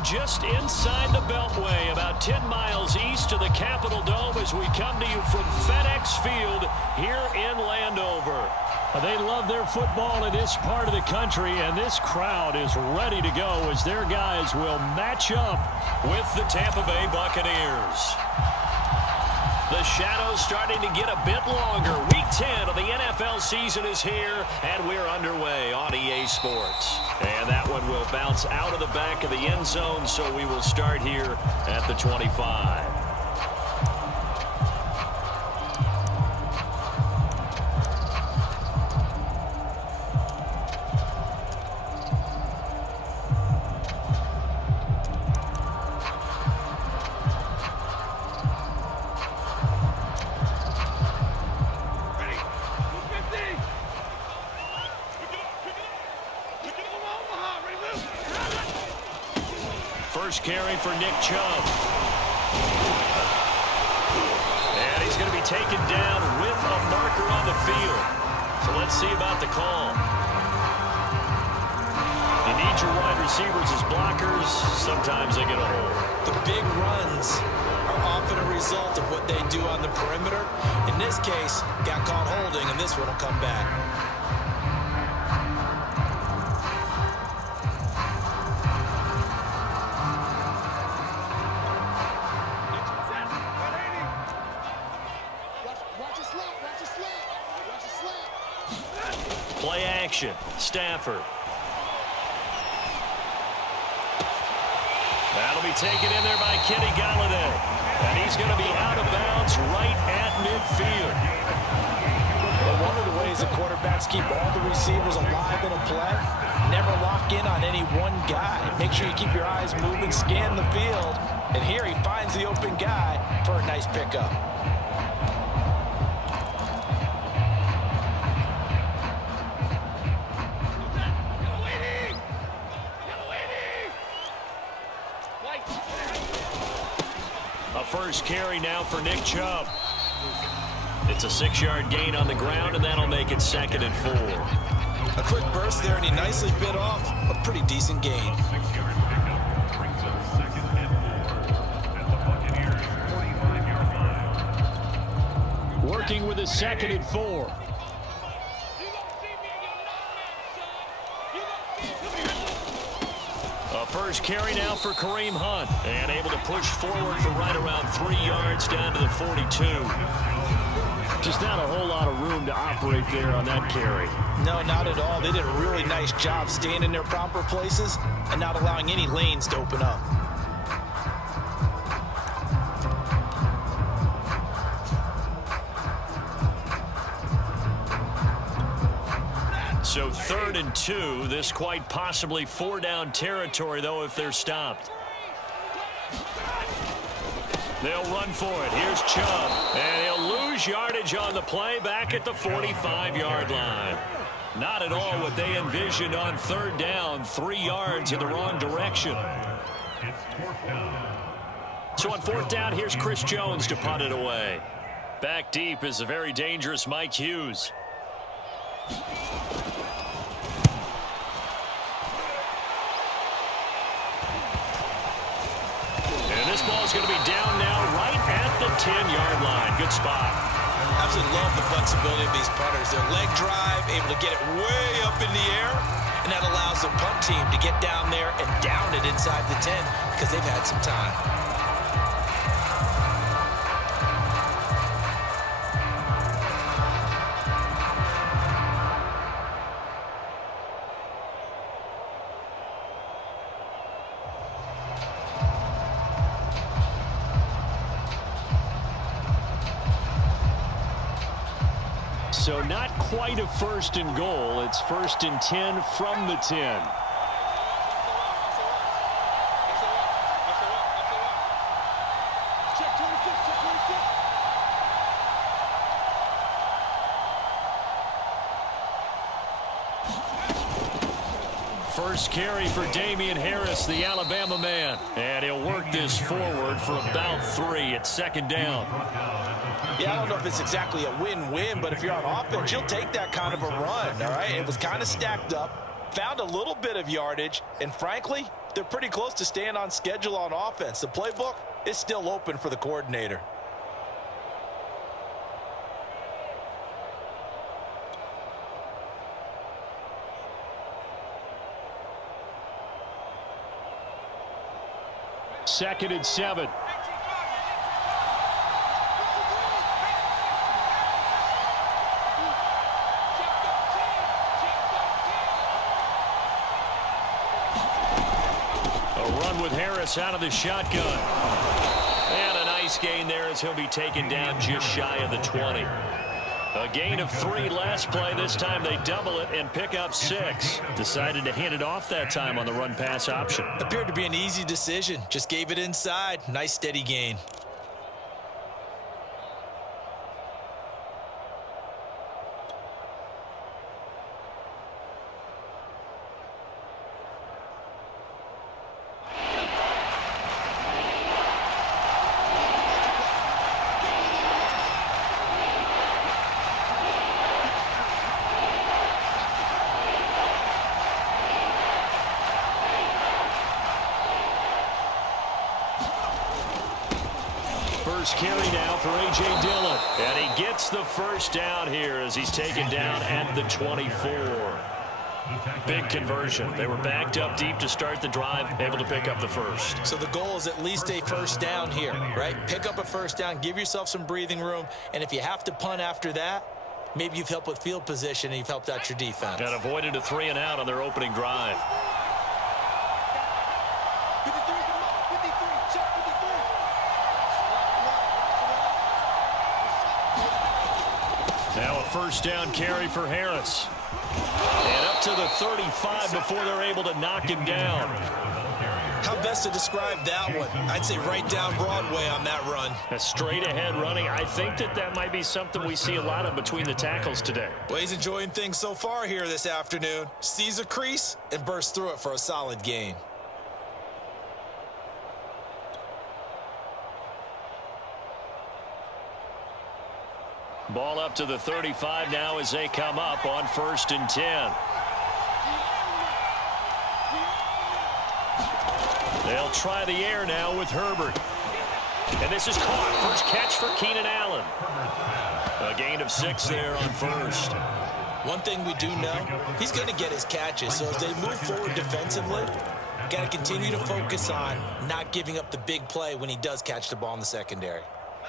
We're just inside the Beltway, about 10 miles east of the Capitol Dome as we come to you from FedEx Field here in Landover. They love their football in this part of the country, and this crowd is ready to go as their guys will match up with the Tampa Bay Buccaneers. The shadow's starting to get a bit longer. Week 10 of the NFL season is here, and we're underway on EA Sports. And that one will bounce out of the back of the end zone, so we will start here at the 25. First carry for Nick Chubb. And he's going to be taken down with a marker on the field. So let's see about the call. You need your wide receivers as blockers. Sometimes they get a hold. The big runs are often a result of what they do on the perimeter. In this case, got caught holding, and this one will come back. Play action. Stafford. That'll be taken in there by Kenny Galladay. And he's going to be out of bounds right at midfield. Well, one of the ways the quarterbacks keep all the receivers alive in a play, never lock in on any one guy. Make sure you keep your eyes moving, scan the field. And here he finds the open guy for a nice pickup. A first carry now for Nick Chubb. It's a 6-yard gain on the ground, and that'll make it 2nd and 4. A quick burst there, and he nicely bit off a pretty decent gain. Working with a 2nd and 4. First carry now for Kareem Hunt, and able to push forward for right around 3 yards down to the 42. Just not a whole lot of room to operate there on that carry. No, not at all. They did a really nice job staying in their proper places and not allowing any lanes to open up. So 3rd and 2, this quite possibly 4-down territory, though, if they're stopped. They'll run for it. Here's Chubb. And he'll lose yardage on the play back at the 45-yard line. Not at all what they envisioned on 3rd down, 3 yards in the wrong direction. So on 4th down, here's Chris Jones to punt it away. Back deep is a very dangerous Mike Hughes. This ball's going to be down now right at the 10-yard line. Good spot. Absolutely love the flexibility of these punters. Their leg drive, able to get it way up in the air, and that allows the punt team to get down there and down it inside the 10 because they've had some time. So not quite a 1st and goal. It's 1st and 10 from the 10. First carry for Damian Harris, the Alabama man. And he'll work this forward for about 3 at 2nd down. Yeah, I don't know if it's exactly a win-win, but if you're on offense, you'll take that kind of a run, all right? It was kind of stacked up, found a little bit of yardage, and frankly, they're pretty close to staying on schedule on offense. The playbook is still open for the coordinator. Second and 7. With Harris out of the shotgun. And a nice gain there as he'll be taken down just shy of the 20. A gain of 3 last play. This time they double it and pick up 6. Decided to hand it off that time on the run-pass option. Appeared to be an easy decision. Just gave it inside. Nice steady gain. First carry now for A.J. Dillon. And he gets the first down here as he's taken down at the 24. Big conversion. They were backed up deep to start the drive, able to pick up the first. So the goal is at least a first down here, right? Pick up a first down, give yourself some breathing room, and if you have to punt after that, maybe you've helped with field position and you've helped out your defense. And avoided a 3 and out on their opening drive. Now a first down carry for Harris. And up to the 35 before they're able to knock him down. How best to describe that one? I'd say right down Broadway on that run. A straight ahead running. I think that might be something we see a lot of between the tackles today. Well, he's enjoying things so far here this afternoon. Sees a crease and bursts through it for a solid gain. Ball up to the 35 now as they come up on 1st and 10. They'll try the air now with Herbert. And this is caught. First catch for Keenan Allen. A gain of 6 there on first. One thing we do know, he's going to get his catches. So as they move forward defensively, got to continue to focus on not giving up the big play when he does catch the ball in the secondary.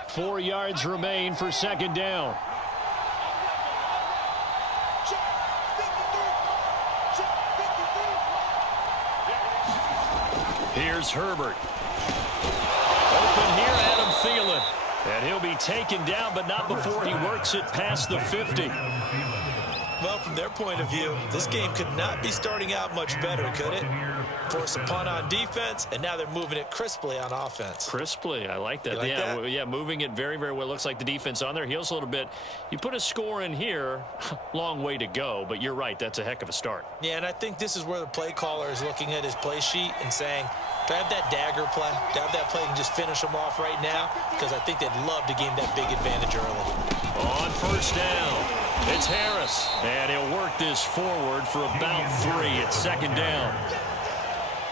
4 yards remain for 2nd down. Here's Herbert. Open here, Adam Thielen. And he'll be taken down, but not before he works it past the 50. Well, from their point of view, this game could not be starting out much better, could it? Force a punt on defense, and now they're moving it crisply on offense. Crisply, I like that. Yeah, moving it very, very well. Looks like the defense on their heels a little bit. You put a score in here, long way to go, but you're right, that's a heck of a start. Yeah, and I think this is where the play caller is looking at his play sheet and saying, do I have that dagger play? Do I have that play and just finish them off right now? Because I think they'd love to gain that big advantage early. On 1st down, it's Harris. And he'll work this forward for about 3 at 2nd down.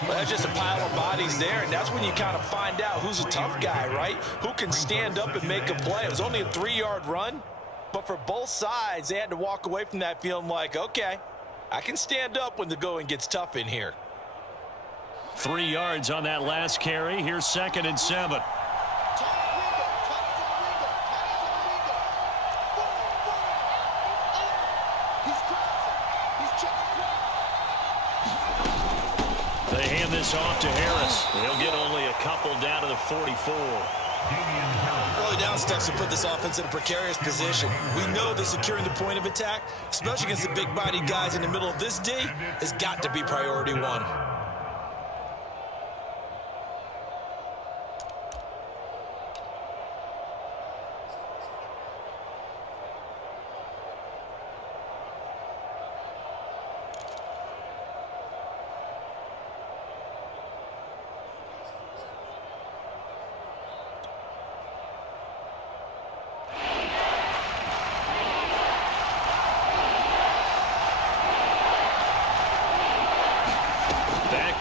Well, that's just a pile of bodies there, and that's when you kind of find out who's a tough guy, right? Who can stand up and make a play. It was only a 3-yard run, but for both sides, they had to walk away from that feeling like, okay, I can stand up when the going gets tough in here. 3 yards on that last carry. Here's 2nd and 7. They hand this off to Harris. He'll get only a couple down to the 44. Early down steps to put this offense in a precarious position. We know that securing the point of attack, especially against the big-bodied guys in the middle of this D, has got to be priority 1.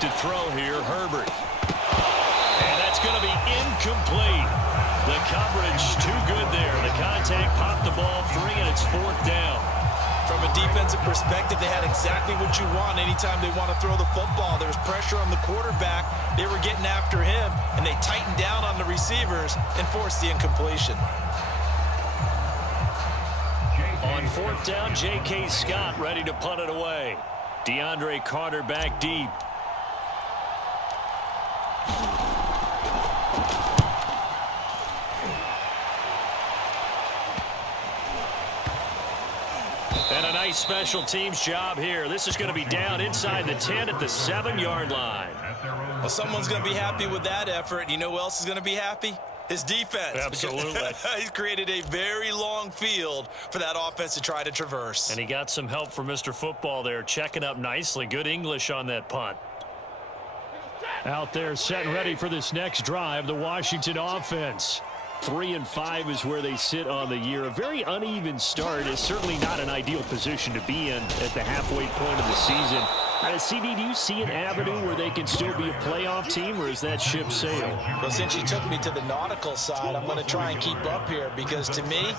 to throw here, Herbert. And that's going to be incomplete. The coverage too good there. The contact popped the ball free, and it's 4th down. From a defensive perspective, they had exactly what you want anytime they want to throw the football. There was pressure on the quarterback. They were getting after him, and they tightened down on the receivers and forced the incompletion. On 4th down, J.K. Scott ready to punt it away. DeAndre Carter back deep. And a nice special teams job here. This is going to be down inside the 10 at the 7-yard line. Well, someone's going to be happy with that effort. You know who else is going to be happy? His defense. Absolutely. He's created a very long field for that offense to try to traverse. And he got some help from Mr. Football there, checking up nicely. Good English on that punt. Out there set and ready for this next drive, the Washington offense. 3-5 is where they sit on the year. A very uneven start is certainly not an ideal position to be in at the halfway point of the season. CD, do you see an avenue where they can still be a playoff team, or is that ship sailed? Well, since you took me to the nautical side, I'm going to try and keep up here because, to me,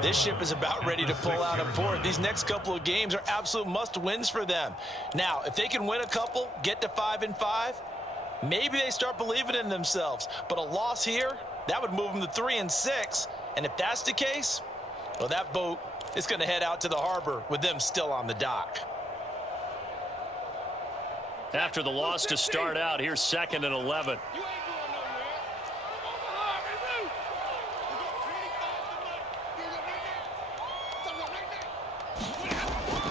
this ship is about ready to pull out of port. These next couple of games are absolute must-wins for them. Now, if they can win a couple, get to 5-5, maybe they start believing in themselves. But a loss here, that would move them to 3-6. And if that's the case, well, that boat is going to head out to the harbor with them still on the dock. After the loss to start out, here's 2nd and 11.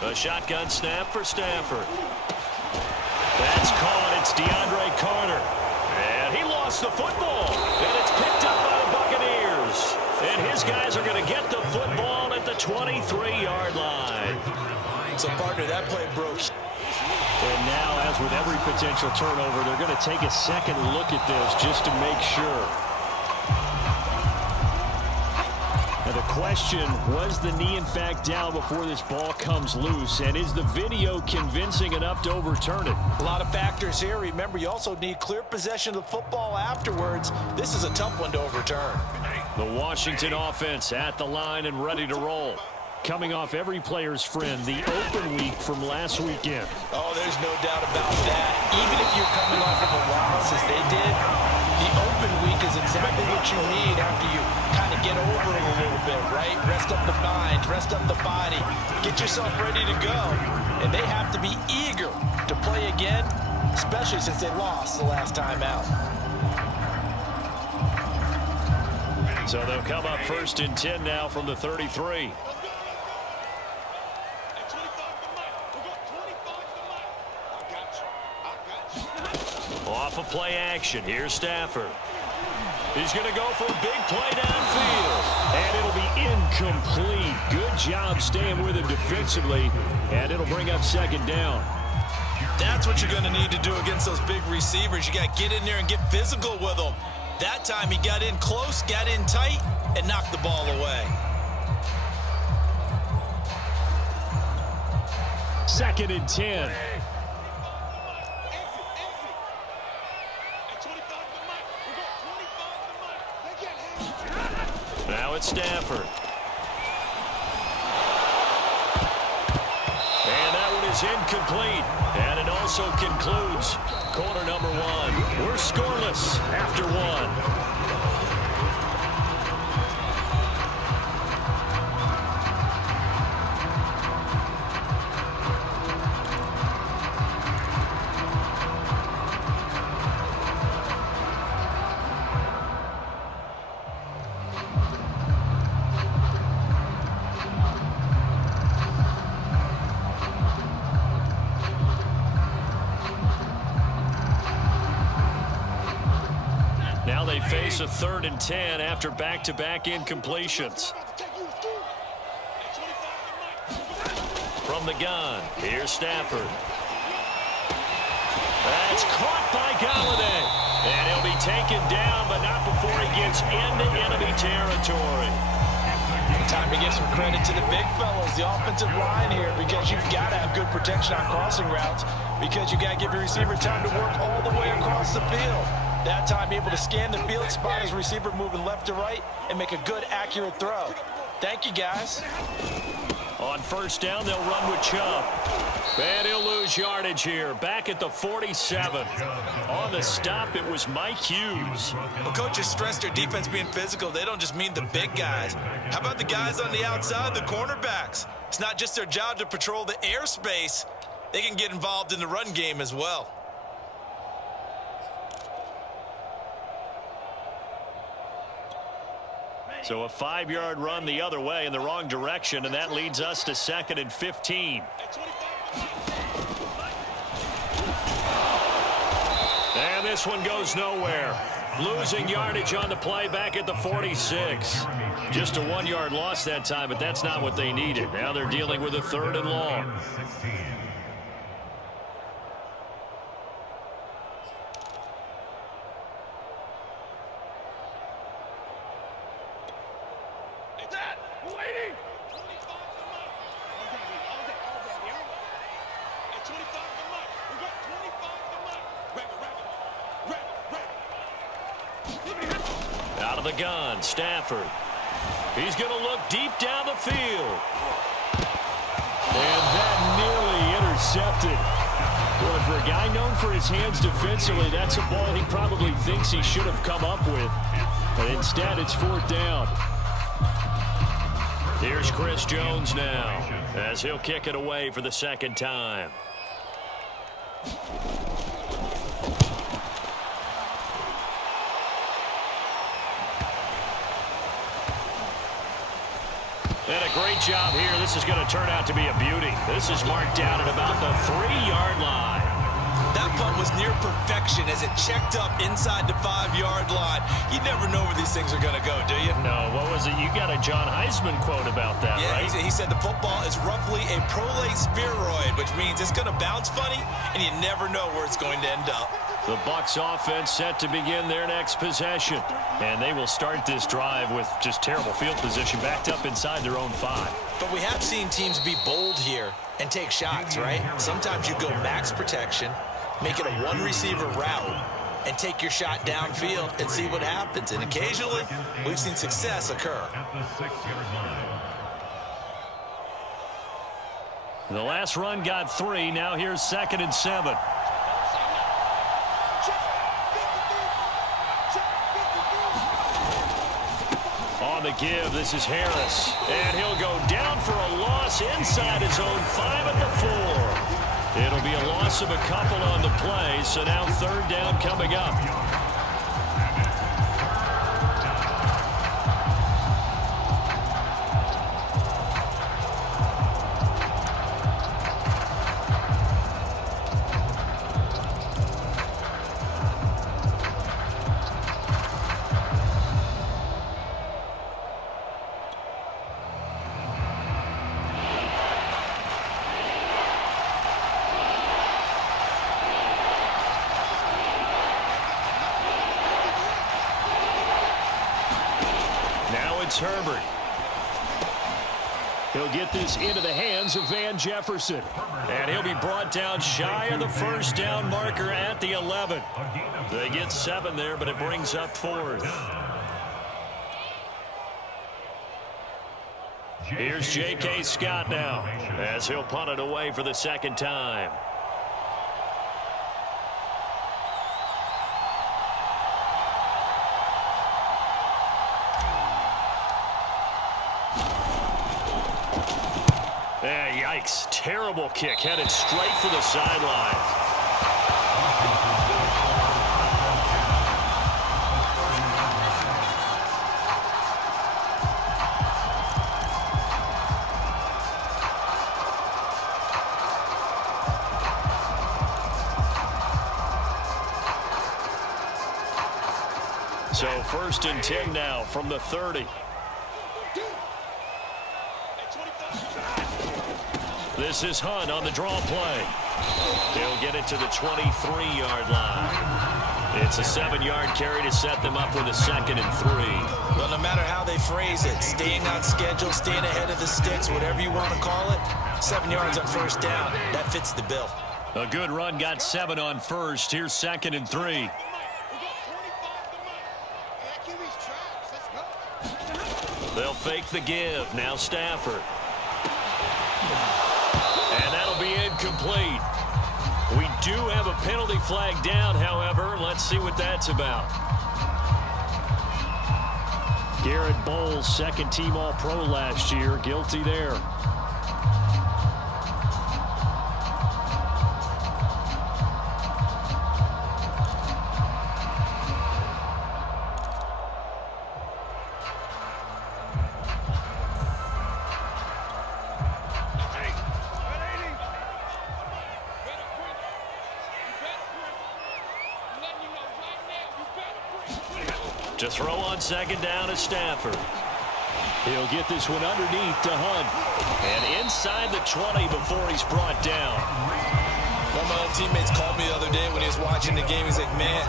A shotgun snap for Stafford. That's caught. It's DeAndre Carter. And he lost the football. And it's picked up by the Buccaneers. And his guys are going to get the football at the 23-yard line. So, partner, that play broke. And now, as with every potential turnover, they're going to take a second look at this just to make sure. Now the question, was the knee in fact down before this ball comes loose? And is the video convincing enough to overturn it? A lot of factors here. Remember, you also need clear possession of the football afterwards. This is a tough one to overturn. The Washington offense at the line and ready to roll. Coming off every player's friend, the open week from last weekend. Oh, there's no doubt about that. Even if you're coming off of a loss as they did, the open week is exactly what you need after you kind of get over it a little bit, right? Rest up the mind, rest up the body, get yourself ready to go. And they have to be eager to play again, especially since they lost the last time out. So they'll come up 1st and 10 now from the 33. Off a play action. Here's Stafford. He's going to go for a big play downfield. And it'll be incomplete. Good job staying with him defensively. And it'll bring up 2nd down. That's what you're going to need to do against those big receivers. You got to get in there and get physical with them. That time he got in close, got in tight, and knocked the ball away. 2nd and 10. Now it's Stafford. And that one is incomplete. And it also concludes quarter number 1. We're scoreless after 1. Now they face a 3rd and 10 after back-to-back incompletions. From the gun, here's Stafford. That's caught by Galladay. And he'll be taken down, but not before he gets into enemy territory. Time to give some credit to the big fellows, the offensive line here, because you've got to have good protection on crossing routes, because you got to give your receiver time to work all the way across the field. That time, be able to scan the field, spot his receiver moving left to right, and make a good, accurate throw. Thank you, guys. On first down, they'll run with Chubb. And he'll lose yardage here. Back at the 47. On the stop, it was Mike Hughes. Well, coaches stress their defense being physical. They don't just mean the big guys. How about the guys on the outside, the cornerbacks? It's not just their job to patrol the airspace. They can get involved in the run game as well. So a 5-yard run the other way in the wrong direction, and that leads us to 2nd and 15. And this one goes nowhere. Losing yardage on the play back at the 46. Just a 1-yard loss that time, but that's not what they needed. Now they're dealing with a 3rd and long. Out of the gun, Stafford. He's going to look deep down the field. And that nearly intercepted. Well, for a guy known for his hands defensively, that's a ball he probably thinks he should have come up with. But instead, it's 4th down. Here's Chris Jones now, as he'll kick it away for the 2nd time. And a great job here. This is going to turn out to be a beauty. This is marked down at about the 3-yard line. That punt was near perfection as it checked up inside the 5-yard line. You never know where these things are going to go, do you? No, what was it? You got a John Heisman quote about that, yeah, right? He said the football is roughly a prolate spheroid, which means it's going to bounce funny, and you never know where it's going to end up. The Bucs offense set to begin their next possession. And they will start this drive with just terrible field position, backed up inside their own 5. But we have seen teams be bold here and take shots, right? Sometimes you go max protection, make it a 1-receiver route, and take your shot downfield and see what happens. And occasionally, we've seen success occur. The last run got 3. Now here's 2nd and 7. On the give, this is Harris. And he'll go down for a loss inside his own 5 at the 4. It'll be a loss of a couple on the play, so now 3rd down coming up. Herbert. He'll get this into the hands of Van Jefferson. And he'll be brought down shy of the 1st down marker at the 11. They get 7 there, but it brings up 4th. Here's J.K. Scott now, as he'll punt it away for the 2nd time. Yikes, terrible kick, headed straight for the sideline. So 1st and 10 now from the 30. This is Hunt on the draw play. He'll get it to the 23-yard line. It's a 7-yard carry to set them up with a 2nd and 3. Well, no matter how they phrase it, staying on schedule, staying ahead of the sticks, whatever you want to call it, 7 yards on first down, that fits the bill. A good run got 7 on first. Here's 2nd and 3. They'll fake the give. Now Stafford. And that'll be incomplete. We do have a penalty flag down, however. Let's see what that's about. Garrett Bowles, 2nd-team All-Pro last year. Guilty there. To throw on 2nd down is Stafford. He'll get this one underneath to Hunt. And inside the 20 before he's brought down. One of my old teammates called me the other day when he was watching the game. He's like, man,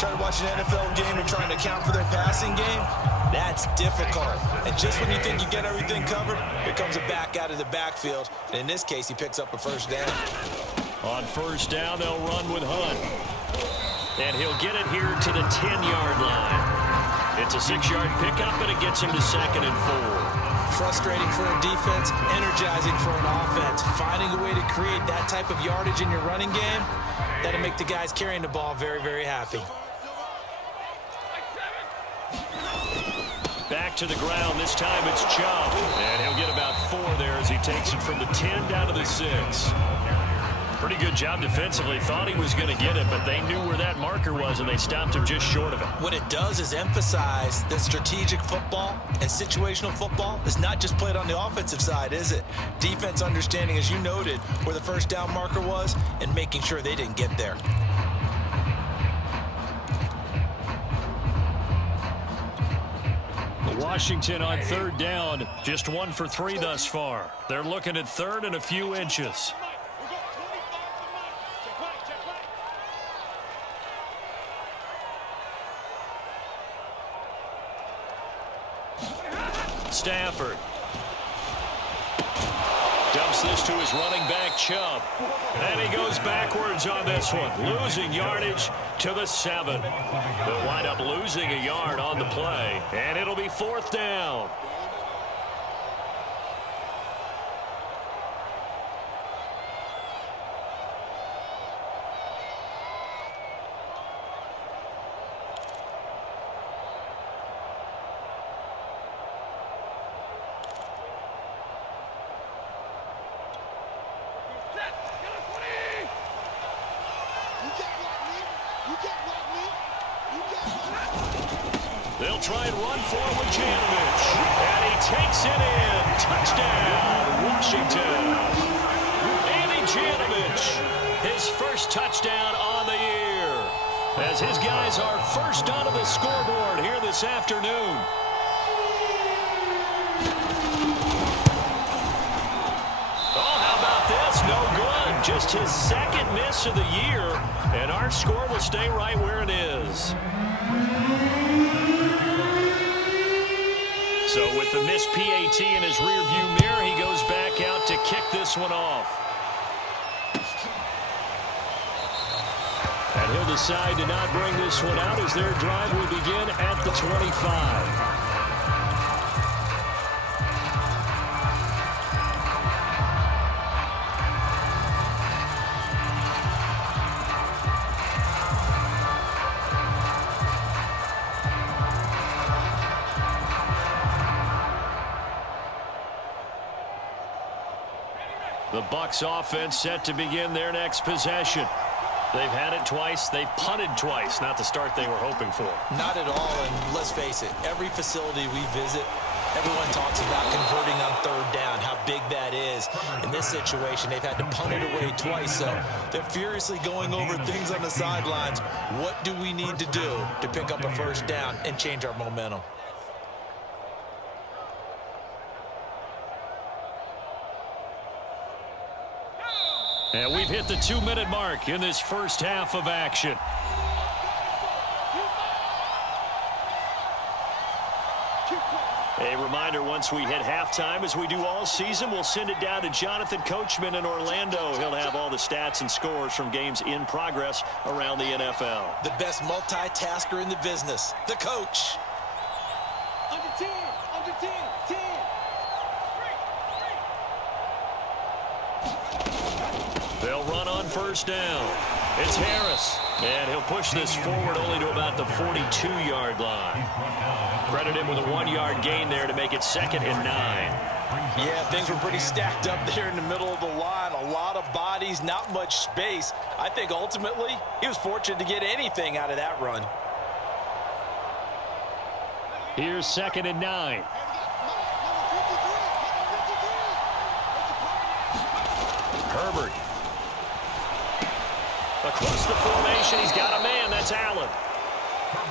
trying to watch an NFL game and trying to account for their passing game, that's difficult. And just when you think you get everything covered, here comes a back out of the backfield. And in this case, he picks up a first down. On first down, they'll run with Hunt. And he'll get it here to the 10-yard line. It's a 6-yard pickup, and it gets him to 2nd and 4. Frustrating for a defense, energizing for an offense. Finding a way to create that type of yardage in your running game, that'll make the guys carrying the ball very, very happy. Back to the ground. This time it's Chubb. And he'll get about 4 there as he takes it from the 10 down to the 6. Pretty good job defensively. Thought he was going to get it, but they knew where that marker was, and they stopped him just short of it. What it does is emphasize that strategic football and situational football is not just played on the offensive side, is it? Defense understanding, as you noted, where the first down marker was and making sure they didn't get there. Washington on 3rd down, just 1 for 3 thus far. They're looking at 3rd and a few inches. Stafford dumps this to his running back, Chubb. And he goes backwards on this one, losing yardage to the 7. They'll wind up losing a yard on the play, and it'll be 4th down. They'll try and run for it with Janovich. And he takes it in. Touchdown, Washington. Andy Janovich, his first touchdown on the year. As his guys are first onto the scoreboard here this afternoon. Oh, how about this? No good. Just his 2nd miss of the year. And our score will stay right where it is. So with the missed PAT in his rearview mirror, he goes back out to kick this one off. And he'll decide to not bring this one out as their drive will begin at the 25. The BUCS offense set to begin their next possession. They've had it twice. They've punted twice. Not the start they were hoping for. Not at all, and let's face it, every facility we visit, everyone talks about converting on 3rd down, how big that is. In this situation, they've had to punt it away twice, so they're furiously going over things on the sidelines. What do we need to do to pick up a first down and change our momentum? And we've hit the 2-minute mark in this first half of action. A reminder, once we hit halftime, as we do all season, we'll send it down to Jonathan Coachman in Orlando. He'll have all the stats and scores from games in progress around the NFL. The best multitasker in the business, the coach. Under 10, under 10, 10. They'll run on first down. It's Harris, and he'll push this forward only to about the 42-yard line. Credit him with a 1-yard gain there to make it 2nd and 9. Yeah, things were pretty stacked up there in the middle of the line. A lot of bodies, not much space. I think ultimately he was fortunate to get anything out of that run. Here's 2nd and 9. Herbert. Across the formation, he's got a man. That's Allen.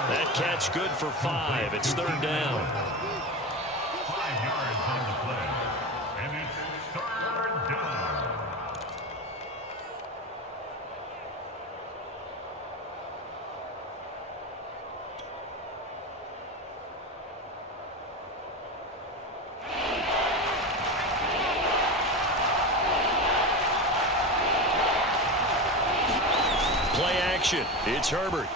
That catch good for 5. It's 3rd down. 5 yards on the play. And it's 3rd down. Play action. It's Herbert.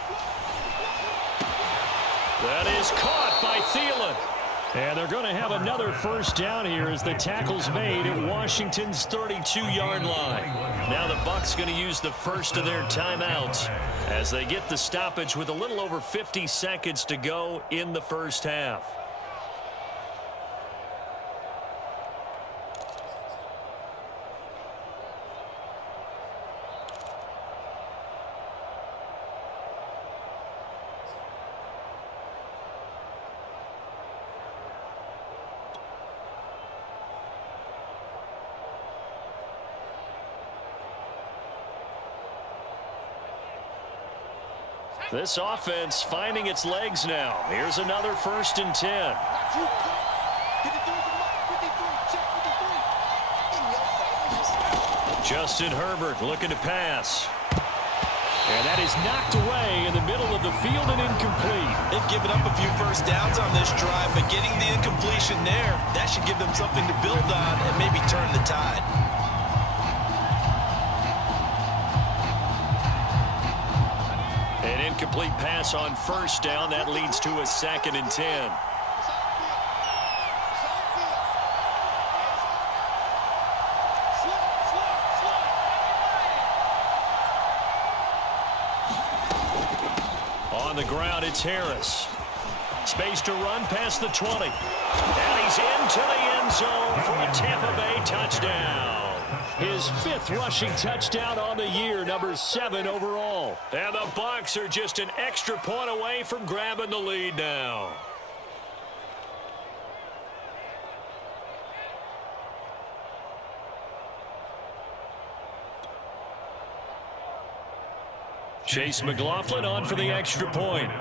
That is caught by Thielen. And they're going to have another first down here as the tackle's made at Washington's 32-yard line. Now the Bucs going to use the first of their timeouts as they get the stoppage with a little over 50 seconds to go in the first half. This offense finding its legs now. Here's another 1st and 10. Justin Herbert looking to pass. And that is knocked away in the middle of the field and incomplete. They've given up a few first downs on this drive, but getting the incompletion there, that should give them something to build on and maybe turn the tide. An incomplete pass on first down. That leads to a 2nd and 10. On the ground, it's Harris. Space to run past the 20. And he's into the end zone for a Tampa Bay touchdown. His 5th rushing touchdown on the year, number 7 overall. And the Bucs are just an extra point away from grabbing the lead now. Chase McLaughlin on for the extra point.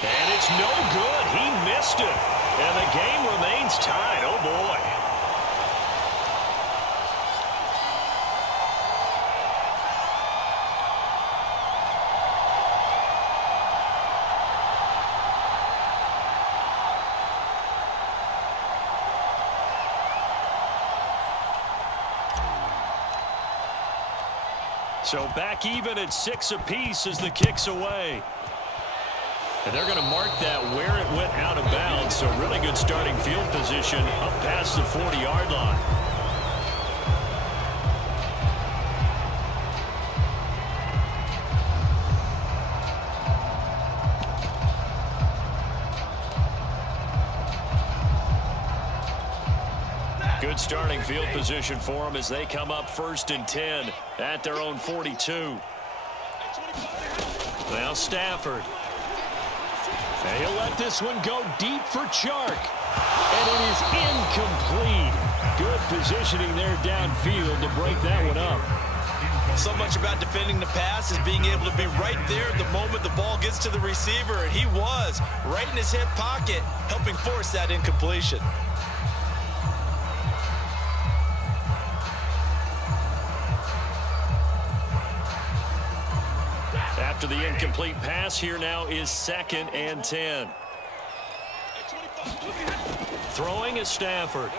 And it's no good. He missed it. And the game remains tied. Oh, boy. So back even at 6 apiece as the kick's away. And they're going to mark that where it went out of bounds. So really good starting field position up past the 40-yard line. Good starting field position for them as they come up 1st and 10 at their own 42. Now Stafford. And he'll let this one go deep for Chark. And it is incomplete. Good positioning there downfield to break that one up. So much about defending the pass is being able to be right there the moment the ball gets to the receiver, and he was right in his hip pocket, helping force that incompletion. after the incomplete pass. Here now is 2nd and 10. Throwing is Stafford.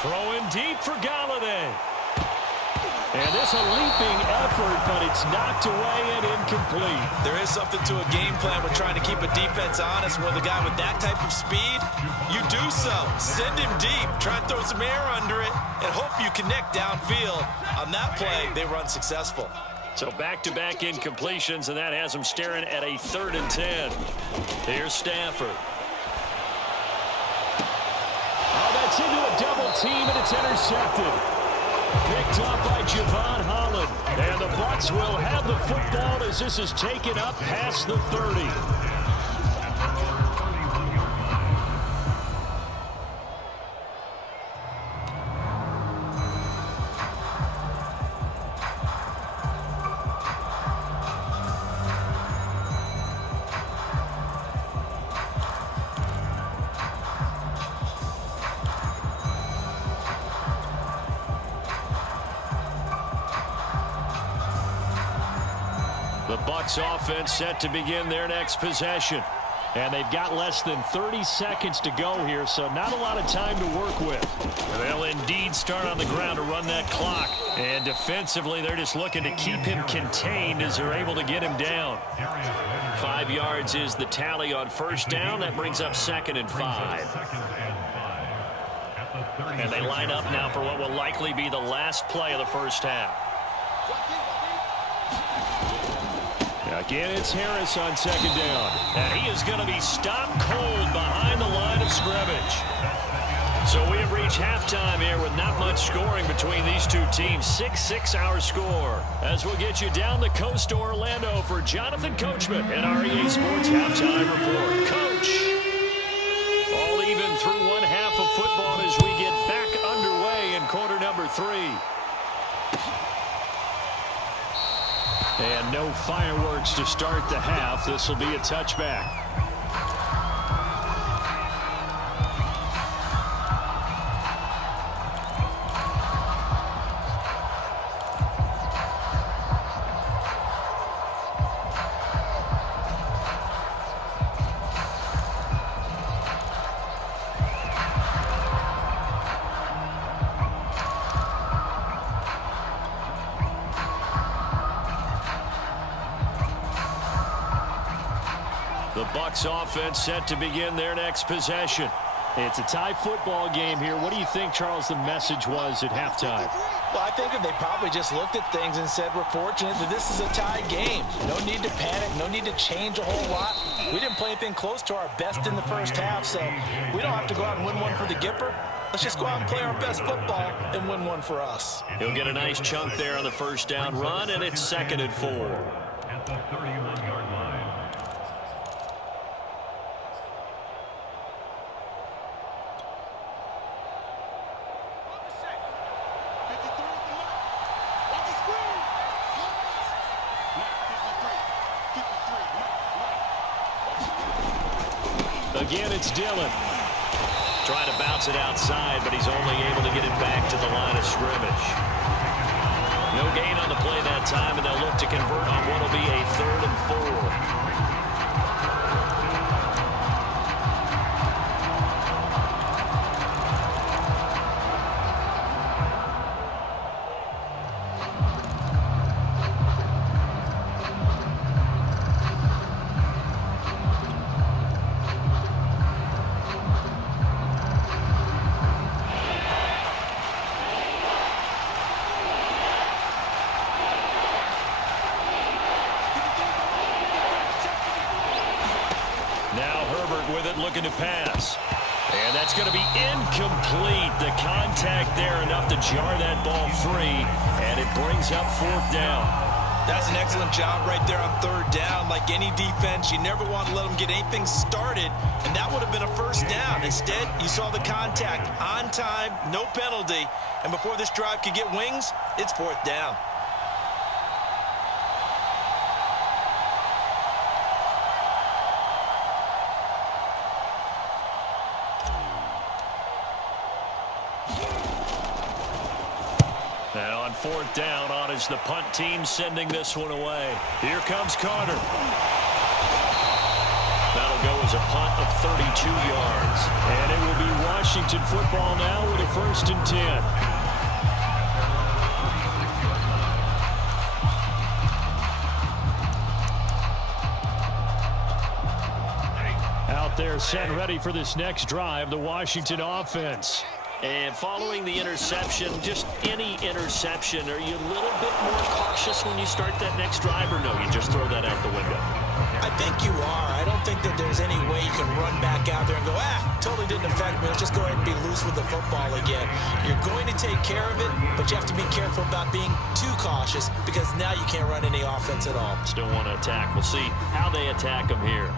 Throwing deep for Galladay. And this a leaping effort, but it's knocked away and incomplete. There is something to a game plan with trying to keep a defense honest. With a guy with that type of speed, you do so. Send him deep, try and throw some air under it, and hope you connect downfield. On that play, they run successful. So back-to-back incompletions, and that has them staring at a 3rd and 10. Here's Stafford. Oh, that's into a double team, and it's intercepted. Picked up by Javon Holland. And the Bucs will have the football as this is taken up past the 30. The Bucs offense set to begin their next possession. And they've got less than 30 seconds to go here, so not a lot of time to work with. They'll indeed start on the ground to run that clock. And defensively, they're just looking to keep him contained as they're able to get him down. 5 yards is the tally on 1st down. That brings up 2nd and 5. And they line up now for what will likely be the last play of the 1st half. Again, it's Harris on 2nd down. And he is going to be stopped cold behind the line of scrimmage. So we have reached halftime here with not much scoring between these two teams. 6-6 our score. As we'll get you down the coast to Orlando for Jonathan Coachman and our EA Sports Halftime Report. Coach, all even through 1 half of football as we get back underway in quarter number 3. And no fireworks to start the half. This will be a touchback. The Bucs offense set to begin their next possession. It's a tie football game here. What do you think, Charles, the message was at halftime? Well, I think that they probably just looked at things and said, we're fortunate that this is a tie game. No need to panic. No need to change a whole lot. We didn't play anything close to our best in the 1st half, so we don't have to go out and win one for the Gipper. Let's just go out and play our best football and win one for us. He'll get a nice chunk there on the 1st down run, and it's 2nd and 4. At the 31-yard line. Again, it's Dillon. Trying to bounce it outside, but he's only able to get it back to the line of scrimmage. No gain on the play that time, and they'll look to convert on what will be a 3rd and 4. Looking to pass. And that's going to be incomplete. The contact there enough to jar that ball free. And it brings up 4th down. That's an excellent job right there on 3rd down. Like any defense, you never want to let them get anything started. And that would have been a 1st down. Instead, you saw the contact on time, no penalty. And before this drive could get wings, it's 4th down. And on 4th down, on is the punt team sending this one away. Here comes Carter. That'll go as a punt of 32 yards. And it will be Washington football now with a 1st and 10. Out there set ready for this next drive, the Washington offense. And following the interception, just any interception, are you a little bit more cautious when you start that next drive, or no, you just throw that out the window? I think you are. I don't think that there's any way you can run back out there and go, totally didn't affect me. Let's just go ahead and be loose with the football again. You're going to take care of it, but you have to be careful about being too cautious because now you can't run any offense at all. Still want to attack. We'll see how they attack them here.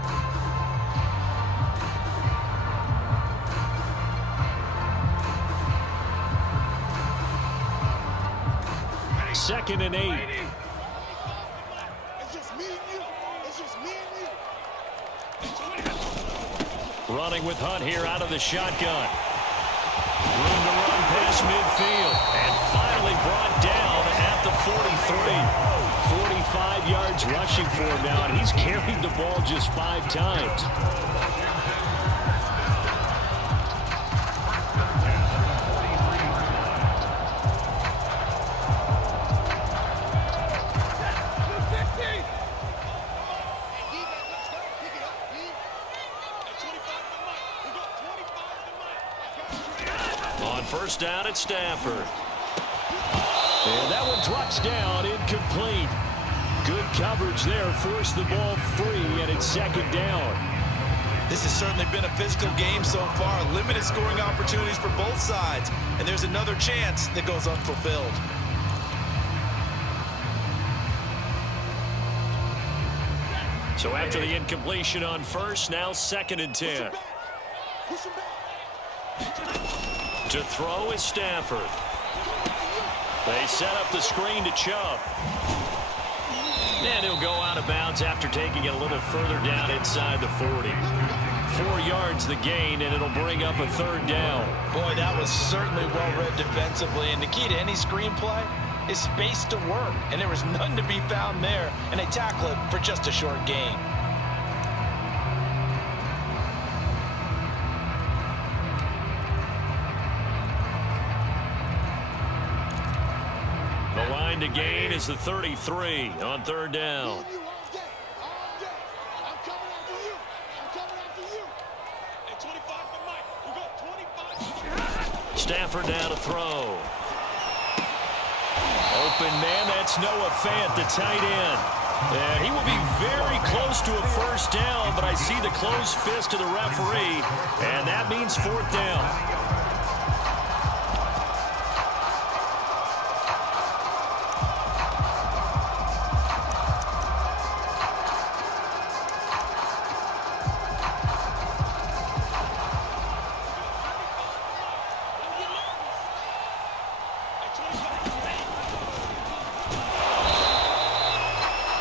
Second and 8. It's just me and you. It's just me and you. Running with Hunt here out of the shotgun. Room to run past midfield. And finally brought down at the 43. 45 yards rushing for him now, and he's carried the ball just 5 times. First down at Stafford. And that one drops down, incomplete. Good coverage there, forced the ball free, and it's 2nd down. This has certainly been a physical game so far. Limited scoring opportunities for both sides. And there's another chance that goes unfulfilled. So after the incompletion on first, now 2nd and 10. To throw is Stafford. They set up the screen to Chubb. And he'll go out of bounds after taking it a little further down inside the 40. 4 yards the gain, and it'll bring up a 3rd down. Boy, that was certainly well-read defensively. And the key to any screenplay is space to work. And there was none to be found there. And they tackle it for just a short gain. The line to gain is the 33 on 3rd down. Stafford now to throw. Open man, that's Noah Fant, the tight end. And he will be very close to a 1st down, but I see the closed fist of the referee, and that means 4th down.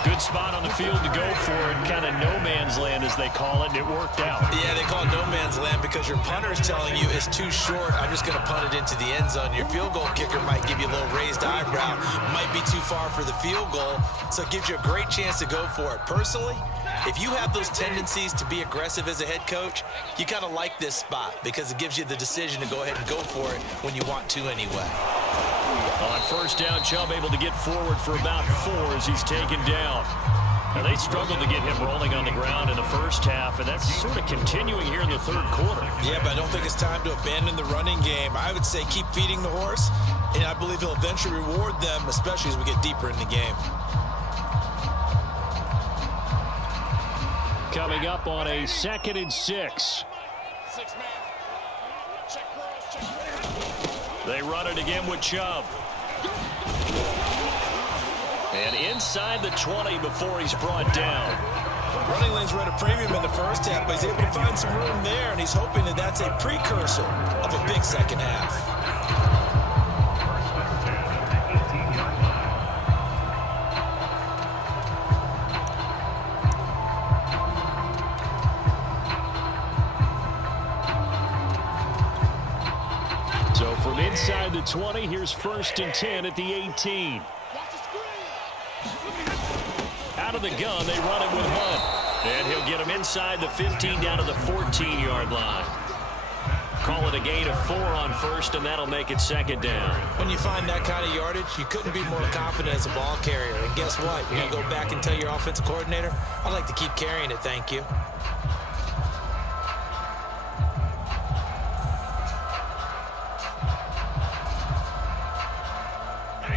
Good spot on the field to go for it, kind of no man's land as they call it, and it worked out. Yeah, they call it no man's land because your punter is telling you it's too short. I'm just going to punt it into the end zone. Your field goal kicker might give you a little raised eyebrow, might be too far for the field goal, so it gives you a great chance to go for it. Personally, if you have those tendencies to be aggressive as a head coach, you kind of like this spot because it gives you the decision to go ahead and go for it when you want to anyway. On 1st down, Chubb able to get forward for about 4 as he's taken down. Now, they struggled to get him rolling on the ground in the first half, and that's sort of continuing here in the 3rd quarter. Yeah, but I don't think it's time to abandon the running game. I would say keep feeding the horse, and I believe he'll eventually reward them, especially as we get deeper in the game. Coming up on a 2nd and 6. They run it again with Chubb. And inside the 20 before he's brought down. Running lanes were at a premium in the first half, but he's able to find some room there, and he's hoping that that's a precursor of a big second half. inside the 20. Here's 1st and 10 at the 18. Out of the gun, they run it with Hunt. And he'll get him inside the 15 down to the 14-yard line. Call it a gain of 4 on 1st, and that'll make it 2nd down. When you find that kind of yardage, you couldn't be more confident as a ball carrier. And guess what? You're going to go back and tell your offensive coordinator, I'd like to keep carrying it, thank you.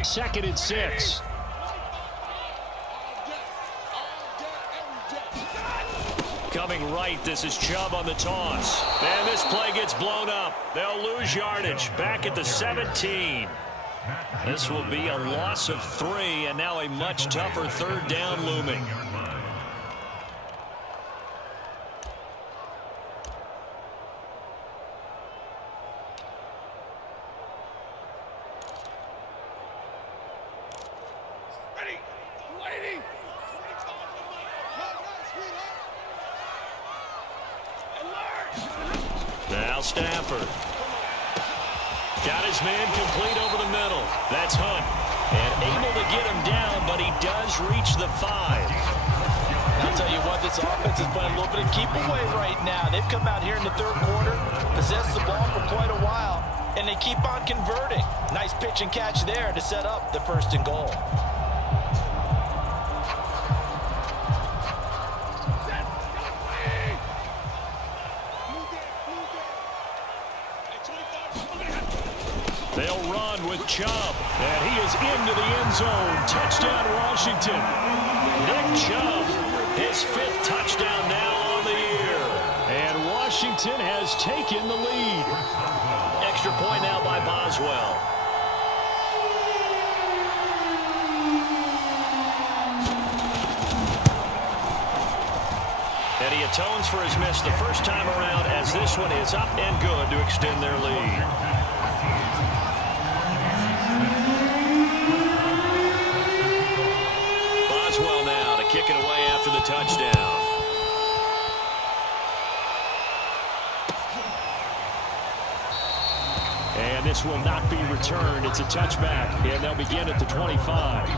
Second and 6. Coming right, this is Chubb on the toss. And this play gets blown up. They'll lose yardage. Back at the 17. This will be a loss of 3, and now a much tougher 3rd down looming. Now Stafford. Got his man complete over the middle. That's Hunt. And able to get him down, but he does reach the 5. I'll tell you what, this offense is playing a little bit of keep away right now. They've come out here in the 3rd quarter, possessed the ball for quite a while, and they keep on converting. Nice pitch and catch there to set up the 1st and goal. They'll run with Chubb, and he is into the end zone. Touchdown, Washington. Nick Chubb, his 5th touchdown now on the year. And Washington has taken the lead. Extra point now by Boswell. And he atones for his miss the first time around, as this one is up and good to extend their lead. Boswell now to kick it away after the touchdown. And this will not be returned. It's a touchback, and they'll begin at the 25.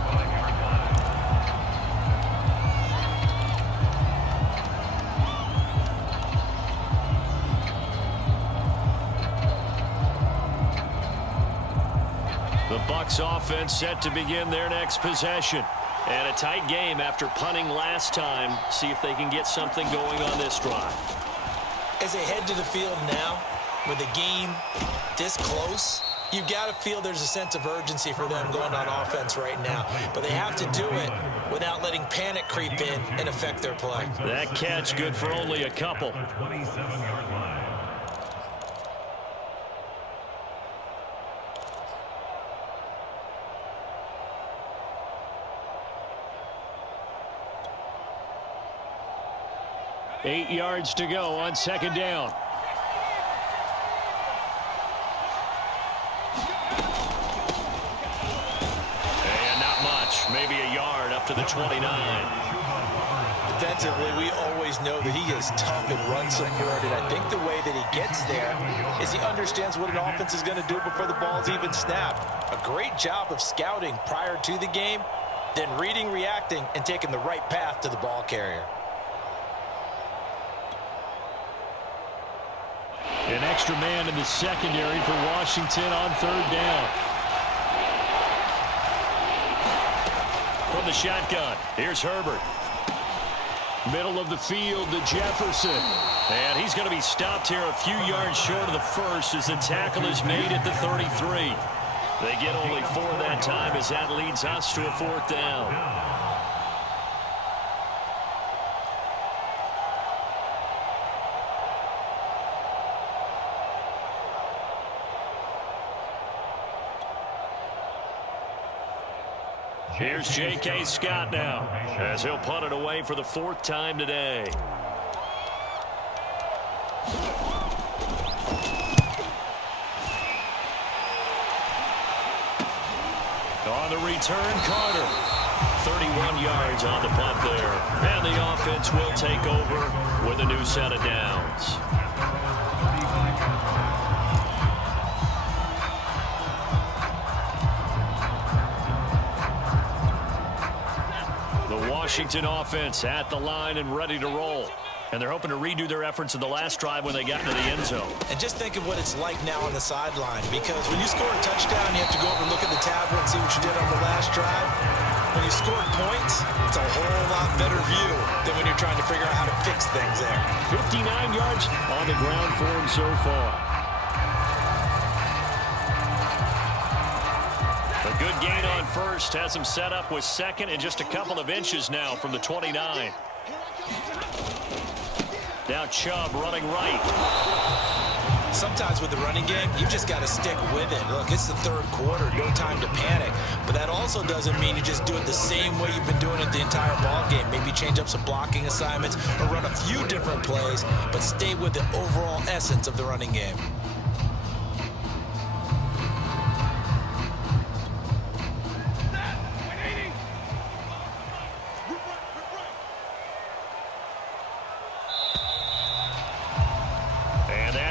The BUCS offense set to begin their next possession. And a tight game after punting last time. See if they can get something going on this drive. As they head to the field now, with the game this close, you've got to feel there's a sense of urgency for them going on offense right now. But they have to do it without letting panic creep in and affect their play. That catch good for only a couple. 27-yard line. Eight yards to go on 2nd down. And not much. Maybe a yard up to the 29. Defensively, we always know that he is tough and run support, and I think the way that he gets there is he understands what an offense is going to do before the ball's even snapped. A great job of scouting prior to the game, then reading, reacting, and taking the right path to the ball carrier. An extra man in the secondary for Washington on 3rd down. From the shotgun, here's Herbert. Middle of the field to Jefferson. And he's going to be stopped here a few yards short of the 1st as the tackle is made at the 33. They get only 4 that time as that leads us to a 4th down. Here's J.K. Scott now, as he'll punt it away for the 4th time today. On the return, Carter. 31 yards on the punt there. And the offense will take over with a new set of downs. Washington offense at the line and ready to roll. And they're hoping to redo their efforts in the last drive when they got into the end zone. And just think of what it's like now on the sideline, because when you score a touchdown, you have to go over and look at the tablet and see what you did on the last drive. When you scored points, it's a whole lot better view than when you're trying to figure out how to fix things there. 59 yards on the ground for him so far. A good gain on first has him set up with second and just a couple of inches now from the 29. Now Chubb running right. Sometimes with the running game, you've just got to stick with it. Look, it's the third quarter, no time to panic. But that also doesn't mean you just do it the same way you've been doing it the entire ball game. Maybe change up some blocking assignments or run a few different plays, but stay with the overall essence of the running game.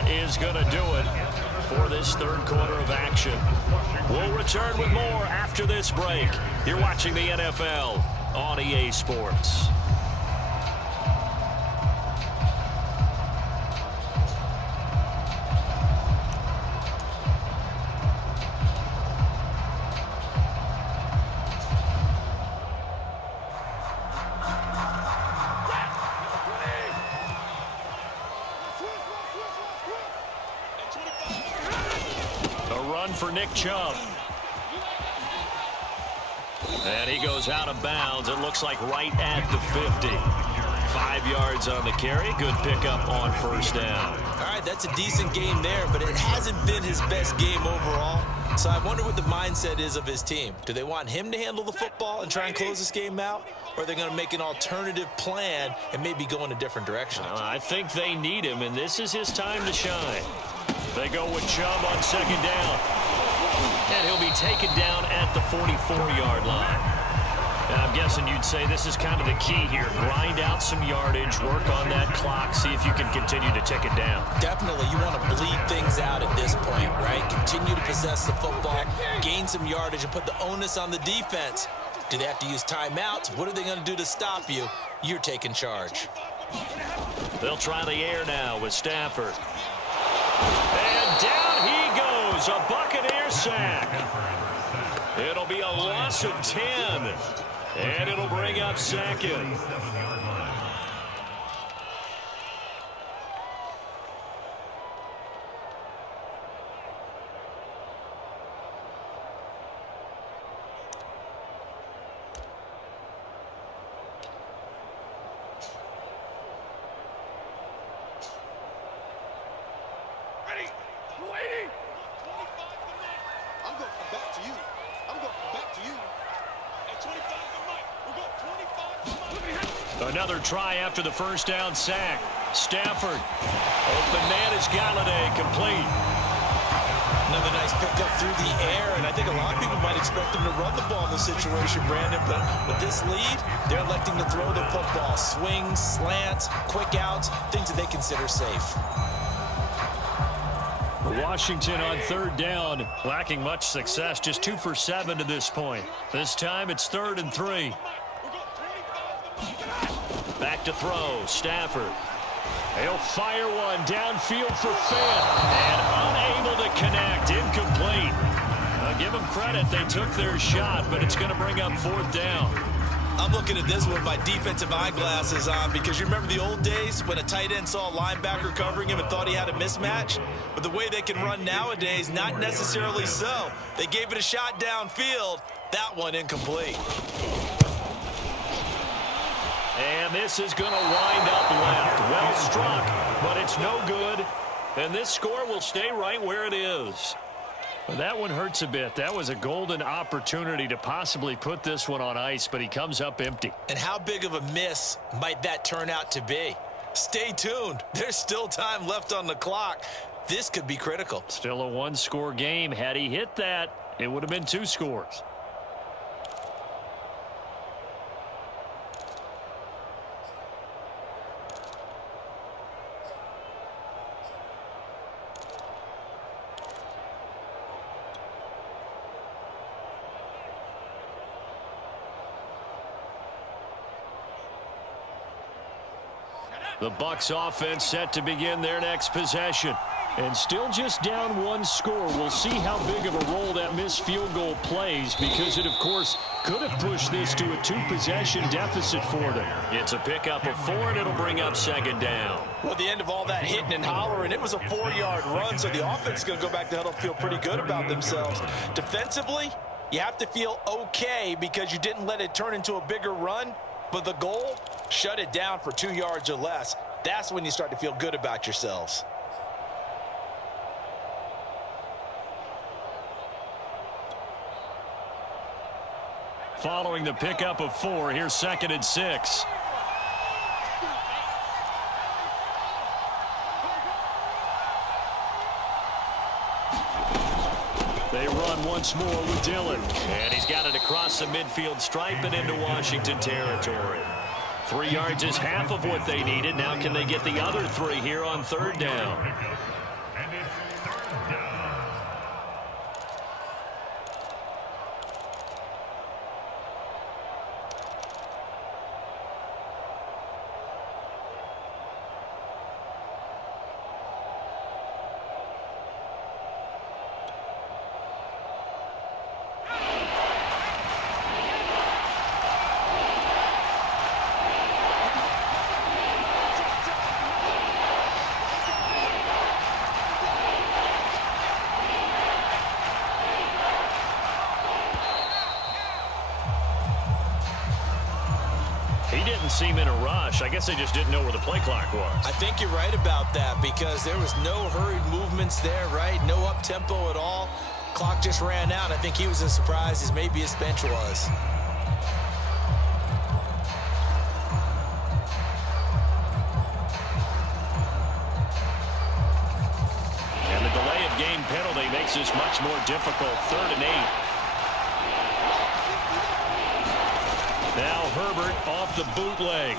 Is going to do it for this third quarter of action. We'll return with more after this break. You're watching the NFL on EA Sports. For Nick Chubb. And he goes out of bounds. It looks like right at the 50. 5 yards on the carry. Good pickup on first down. All right, that's a decent game there, but it hasn't been his best game overall. So I wonder what the mindset is of his team. Do they want him to handle the football and try and close this game out? Or are they going to make an alternative plan and maybe go in a different direction? I think they need him, and this is his time to shine. They go with Chubb on second down. And he'll be taken down at the 44-yard line. And I'm guessing you'd say this is kind of the key here. Grind out some yardage, work on that clock, see if you can continue to tick it down. Definitely. You want to bleed things out at this point, right? Continue to possess the football, gain some yardage, and put the onus on the defense. Do they have to use timeouts? What are they going to do to stop you? You're taking charge. They'll try the air now with Stafford. And down he goes, a Buccaneer sack. It'll be a loss of 10, and it'll bring up second. Another try after the first down sack. Stafford. Open man is Galladay, complete. Another nice pickup through the air, and I think a lot of people might expect them to run the ball in this situation, Brandon, but with this lead, they're electing to throw the football. Swings, slants, quick outs, things that they consider safe. Washington on third down, lacking much success, just 2 for 7 to this point. This time it's 3rd and 3. Back to throw, Stafford. He'll fire one downfield for Fant, and unable to connect, incomplete. I'll give them credit, they took their shot, but it's going to bring up 4th down. I'm looking at this with my defensive eyeglasses on, because you remember the old days when a tight end saw a linebacker covering him and thought he had a mismatch? But the way they can run nowadays, not necessarily so. They gave it a shot downfield. That one incomplete. And this is going to wind up left. Well struck, but it's no good. And this score will stay right where it is. Well, that one hurts a bit. That was a golden opportunity to possibly put this one on ice, but he comes up empty. And how big of a miss might that turn out to be? Stay tuned. There's still time left on the clock. This could be critical. Still a 1-score game. Had he hit that, it would have been 2 scores. The Bucs offense set to begin their next possession. And still just down one score. We'll see how big of a role that missed field goal plays, because it, of course, could have pushed this to a two-possession deficit for them. It's a pickup of 4, and it'll bring up second down. Well, at the end of all that hitting and hollering, it was a 4-yard run, so the offense is going to go back to huddle, feel pretty good about themselves. Defensively, you have to feel okay because you didn't let it turn into a bigger run, but the goal, shut it down for 2 yards or less. That's when you start to feel good about yourselves. Following the pickup of 4, here's 2nd and 6. They run once more with Dillon. And he's got it across the midfield stripe and into Washington territory. 3 yards is half of what they needed. Now can they get the other 3 here on 3rd down? And it's 3rd down. He didn't seem in a rush. I guess they just didn't know where the play clock was. I think you're right about that because there was no hurried movements there, right? No up-tempo at all. Clock just ran out. I think he was as surprised as maybe his bench was. And the delay of game penalty makes this much more difficult. 3rd and 8. Now Herbert off the bootleg.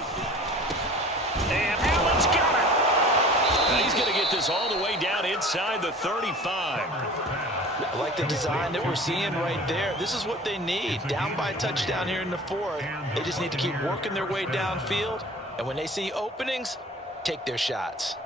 And Allen's got it. And he's going to get this all the way down inside the 35. I like the design that we're seeing right there. This is what they need. Down by a touchdown here in the 4th. They just need to keep working their way downfield. And when they see openings, take their shots.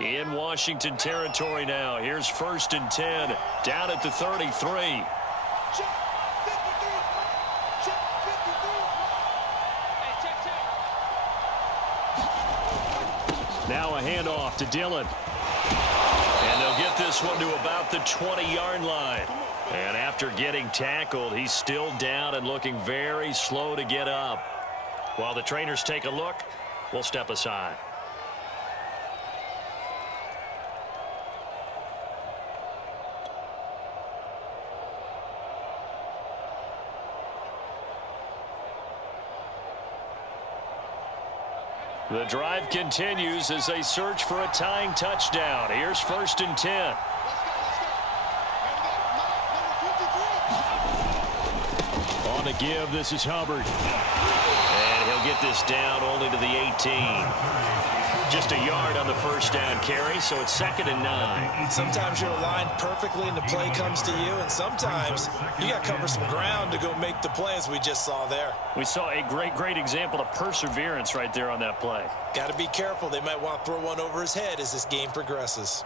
In Washington territory now. Here's 1st and 10. Down at the 33. Check 53. Check 53. Hey, check. Now a handoff to Dillon. And they'll get this one to about the 20-yard line. And after getting tackled, he's still down and looking very slow to get up. While the trainers take a look, we'll step aside. The drive continues as they search for a tying touchdown. Here's 1st and 10. On the give, this is Hubbard. And he'll get this down only to the 18. Just a yard on the 1st down carry, so it's 2nd and 9. Sometimes you're aligned perfectly and the play comes to you, and sometimes you got to cover some ground to go make the play, as we just saw there. We saw a great example of perseverance right there on that play. Got to be careful. They might want to throw one over his head as this game progresses.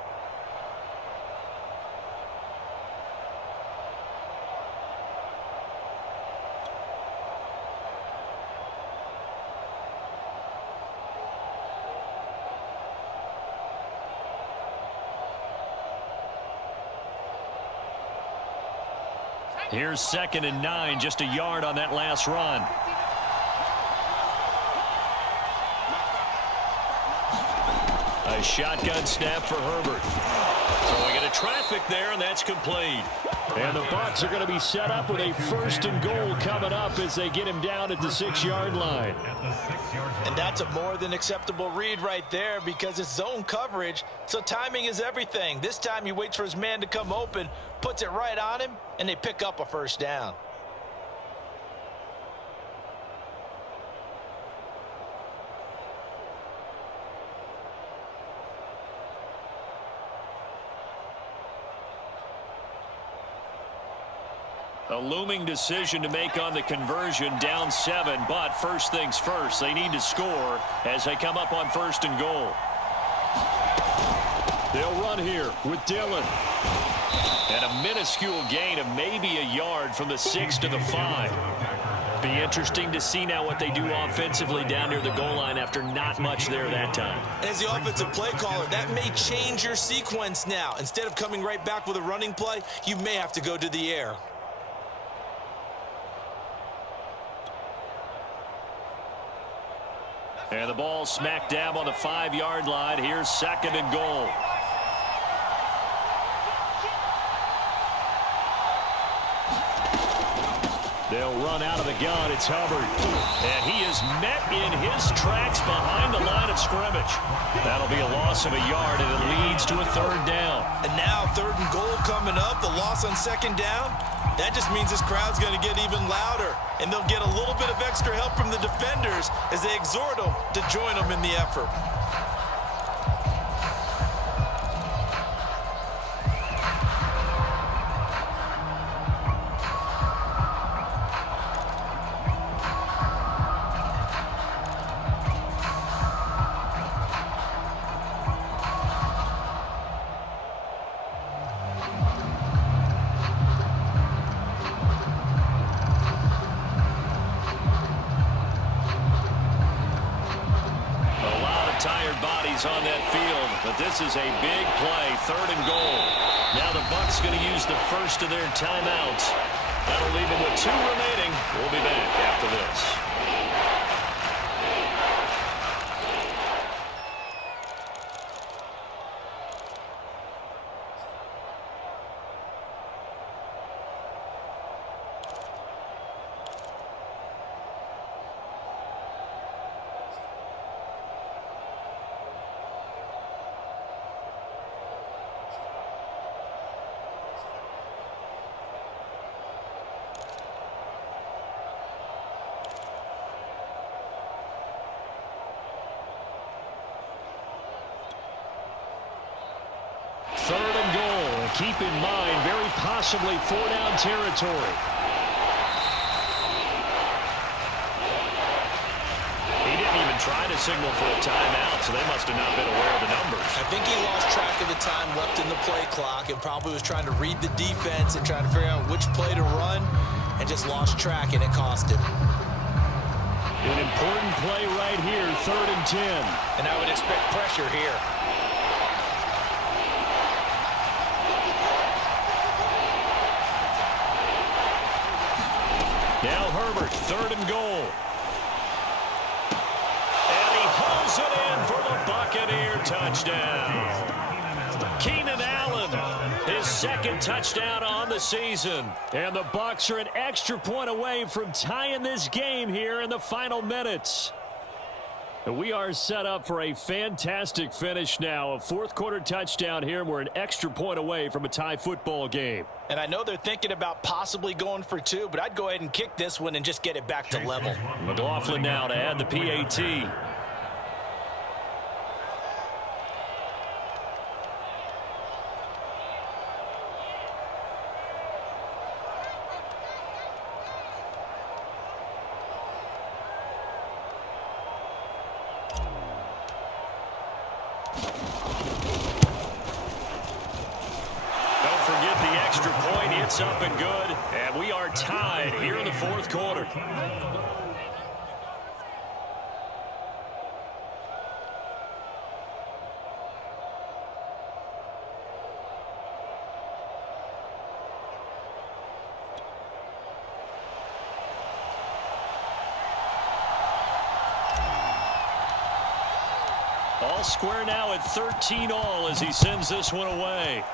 Here's 2nd and 9, just a yard on that last run. A shotgun snap for Herbert. Throwing into traffic there, and that's complete. And the Bucs are going to be set up with a 1st and goal coming up as they get him down at the 6-yard line. And that's a more than acceptable read right there because it's zone coverage, so timing is everything. This time he waits for his man to come open, puts it right on him, and they pick up a 1st down. A looming decision to make on the conversion, down 7, but first things first, they need to score as they come up on 1st and goal. They'll run here with Dillon. And a minuscule gain of maybe a yard from the 6 to the 5. Be interesting to see now what they do offensively down near the goal line after not much there that time. As the offensive play caller, that may change your sequence now. Instead of coming right back with a running play, you may have to go to the air. And the ball smack dab on the 5-yard line. Here's 2nd and goal. They'll run out of the gun. It's Hubbard. And he is met in his tracks behind the line of scrimmage. That'll be a loss of a yard, and it leads to a 3rd down. And now 3rd and goal coming up. The loss on 2nd down. That just means this crowd's going to get even louder. And they'll get a little bit of extra help from the defenders as they exhort them to join them in the effort. On that field, but this is a big play, 3rd and goal. Now the Bucs going to use the first of their timeouts. That'll leave them with 2 remaining. We'll be back after this. Keep in mind, very possibly 4-down territory. He didn't even try to signal for a timeout, so they must have not been aware of the numbers. I think he lost track of the time left in the play clock and probably was trying to read the defense and trying to figure out which play to run and just lost track, and it cost him. An important play right here, 3rd and 10. And I would expect pressure here. Now Herbert, 3rd and goal. And he hauls it in for the Buccaneer touchdown. Keenan Allen, his 2nd touchdown on the season. And the Bucs are an extra point away from tying this game here in the final minutes. We are set up for a fantastic finish now. A 4th quarter touchdown here, and we're an extra point away from a tie football game. And I know they're thinking about possibly going for 2, but I'd go ahead and kick this one and just get it back to level. McLaughlin now to add the PAT. It's up and good, and we are tied here in the 4th quarter. All square now at 13-all as he sends this one away.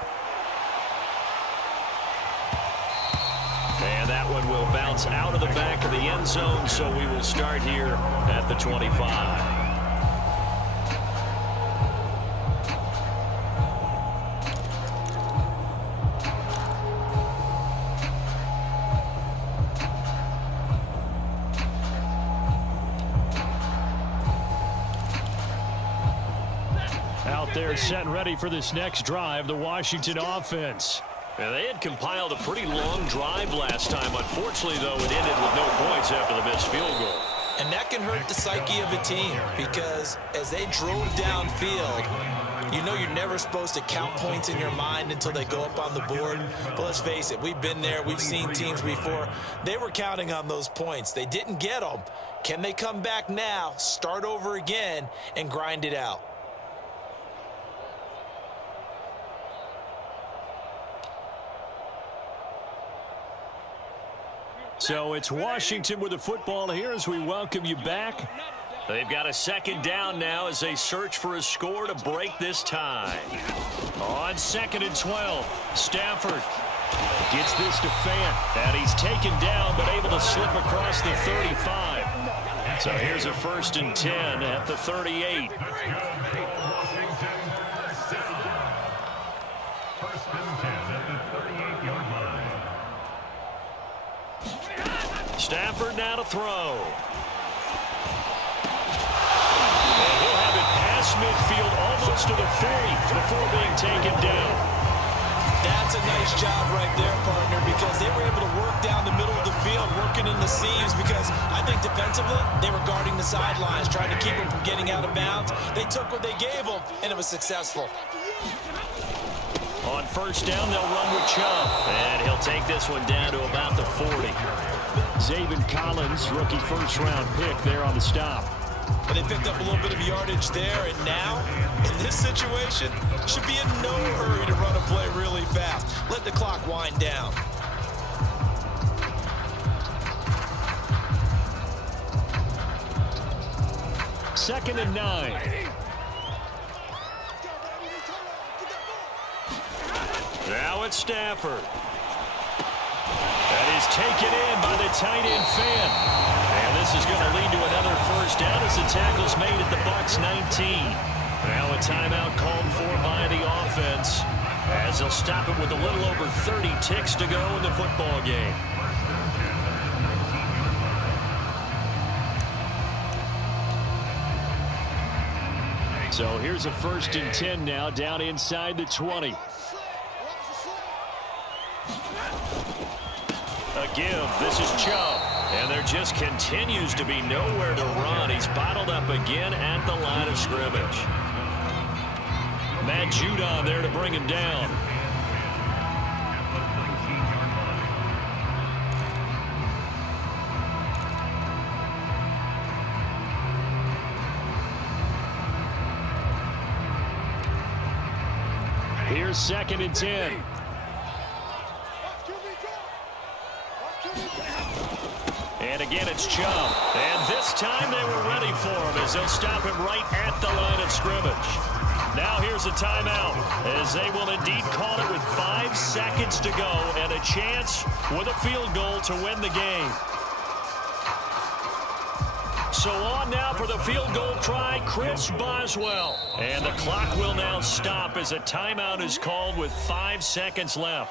And that one will bounce out of the back of the end zone, so we will start here at the 25. Out there set and ready for this next drive, the Washington offense. And they had compiled a pretty long drive last time. Unfortunately, though, it ended with no points after the missed field goal. And that can hurt the psyche of a team because as they drove downfield, you know you're never supposed to count points in your mind until they go up on the board. But let's face it, we've been there. We've seen teams before. They were counting on those points. They didn't get them. Can they come back now, start over again, and grind it out? So it's Washington with the football here as we welcome you back. They've got a second down now as they search for a score to break this tie. On 2nd and 12, Stafford gets this to Fant, and he's taken down but able to slip across the 35. So here's a 1st and 10 at the 38. Stafford now to throw. And he'll have it past midfield almost to the 40 before being taken down. That's a nice job right there, partner, because they were able to work down the middle of the field, working in the seams, because I think defensively they were guarding the sidelines, trying to keep them from getting out of bounds. They took what they gave them, and it was successful. On 1st down, they'll run with Chubb. And he'll take this one down to about the 40. Zaven Collins, rookie 1st-round pick there on the stop. But they picked up a little bit of yardage there, and now, in this situation, should be in no hurry to run a play really fast. Let the clock wind down. Second and 9. Now it's Stafford. That is taken in by the tight end Fant. And this is going to lead to another 1st down as the tackle's made at the BUCS 19. Now a timeout called for by the offense as they'll stop it with a little over 30 ticks to go in the football game. So here's a 1st and 10 now down inside the 20. A give. This is Chubb. And there just continues to be nowhere to run. He's bottled up again at the line of scrimmage. Matt Judon there to bring him down. Here's 2nd and 10. And again, it's Chubb. And this time they were ready for him as they'll stop him right at the line of scrimmage. Now here's a timeout as they will indeed call it with 5 seconds to go and a chance with a field goal to win the game. So on now for the field goal try, Chris Boswell. And the clock will now stop as a timeout is called with 5 seconds left.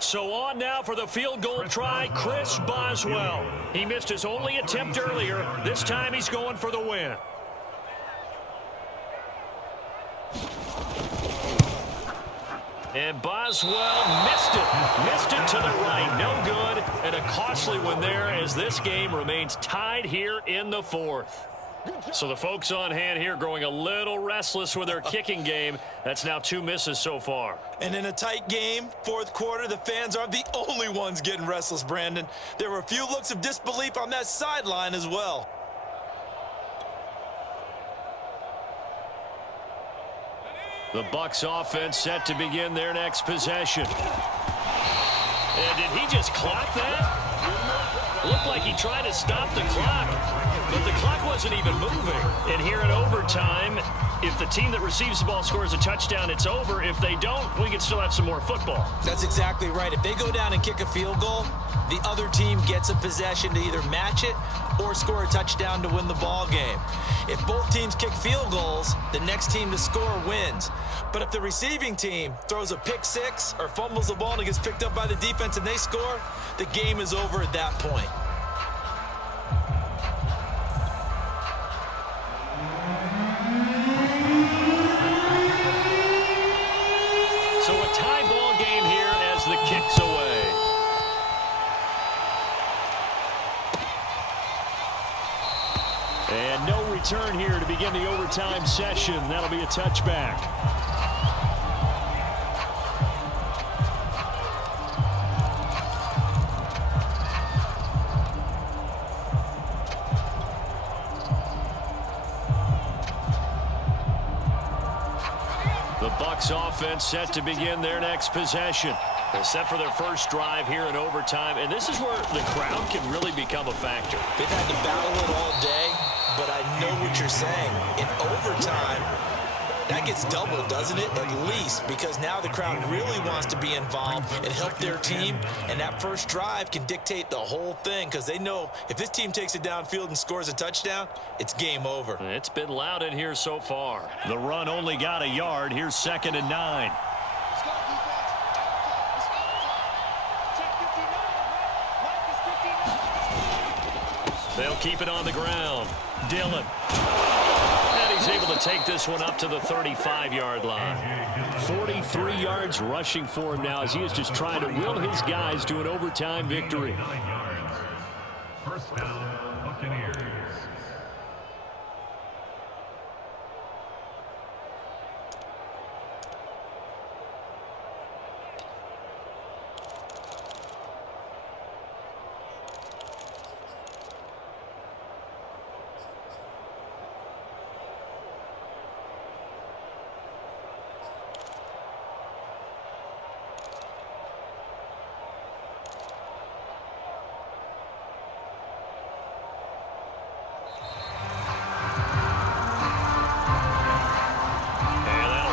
So on now for the field goal try, Chris Boswell. He missed his only attempt earlier. This time he's going for the win. And Boswell missed it. Missed it to the right. No good. And a costly one there as this game remains tied here in the 4th. So the folks on hand here growing a little restless with their kicking game. That's now 2 misses so far. And in a tight game, 4th quarter, the fans aren't the only ones getting restless, Brandon. There were a few looks of disbelief on that sideline as well. The BUCS offense set to begin their next possession. And did he just clock that? Looked like he tried to stop the clock, but the clock wasn't even moving. And here in overtime, if the team that receives the ball scores a touchdown, it's over. If they don't, we can still have some more football. That's exactly right. If they go down and kick a field goal, the other team gets a possession to either match it or score a touchdown to win the ball game. If both teams kick field goals, the next team to score wins. But if the receiving team throws a pick six or fumbles the ball and it gets picked up by the defense and they score, the game is over at that point. So a tie ball game here as the kick's away. And no return here to begin the overtime session. That'll be a touchback. The BUCS offense set to begin their next possession. They're set for their first drive here in overtime, and this is where the crowd can really become a factor. They've had to battle it all day, but I know what you're saying. In overtime, that gets doubled, doesn't it? At least, because now the crowd really wants to be involved and help their team, and that first drive can dictate the whole thing because they know if this team takes it downfield and scores a touchdown, it's game over. It's been loud in here so far. The run only got a yard. Here's 2nd and 9. Let's go, defense. Let's go. Check 59. Mike is 59. They'll keep it on the ground. Dillon. And he's able to take this one up to the 35-yard line. 43 yards rushing for him now as he is just trying to will his guys to an overtime victory. 9 yards. First down, Buccaneers.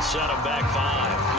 Set him back 5.